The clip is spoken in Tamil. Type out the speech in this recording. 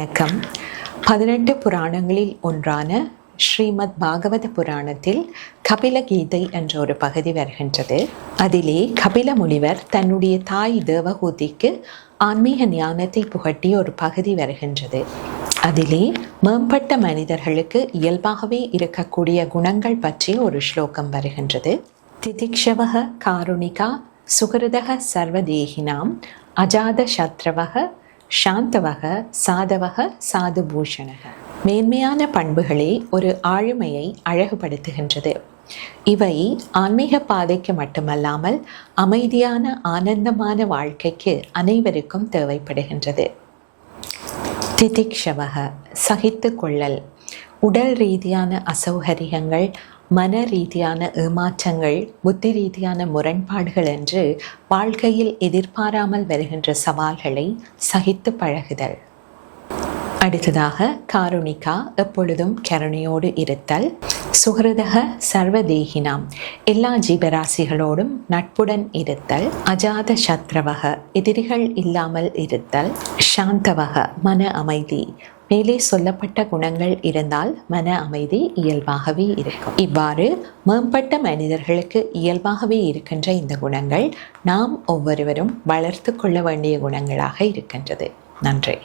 வணக்கம். 18 புராணங்களில் ஒன்றான ஸ்ரீமத் பாகவத புராணத்தில் கபில கீதை என்ற ஒரு பகுதி வருகின்றது. அதிலே கபில முனிவர் தன்னுடைய தாய் தேவகூதிக்கு ஆன்மீக ஞானத்தை புகட்டிய ஒரு பகுதி வருகின்றது. அதிலே மேம்பட்ட மனிதர்களுக்கு இயல்பாகவே இருக்கக்கூடிய குணங்கள் பற்றிய ஒரு ஸ்லோகம் வருகின்றது. திதிக்ஷவக காருணிகா சுகிருதக சர்வதேகினாம் அஜாத சத்ரவக சாந்தவக சாதவக சாதுபூஷணக. மேன்மையான பண்புகளே ஒரு ஆளுமையை அழகுபடுத்துகின்றது. இவை ஆன்மீக பாதைக்கு மட்டுமல்லாமல் அமைதியான ஆனந்தமான வாழ்க்கைக்கு அனைவருக்கும் தேவைப்படுகின்றது. திதிக்ஷவக சகித்து கொள்ளல். உடல் ரீதியான அசௌகரியங்கள், மன ரீதியான ஏமாற்றங்கள், புத்தி ரீதியான முரண்பாடுகள் என்று வாழ்க்கையில் எதிர்பாராமல் வருகின்ற சவால்களை சகித்து பழகுதல். அடுத்ததாக காருணிகா, எப்பொழுதும் கருணையோடு இருத்தல். சுகிருதக சர்வதேகினாம், எல்லா ஜீவராசிகளோடும் நட்புடன் இருத்தல். அஜாத சத்ரவக, எதிரிகள் இல்லாமல் இருத்தல். சாந்தவக, மன அமைதி. மேலே சொல்லப்பட்ட குணங்கள் இருந்தால் மன அமைதி இயல்பாகவே இருக்கும். இவ்வாறு மேம்பட்ட மனிதர்களுக்கு இயல்பாகவே இருக்கின்ற இந்த குணங்கள் நாம் ஒவ்வொருவரும் வளர்த்து கொள்ள வேண்டிய குணங்களாக இருக்கின்றது. நன்றி.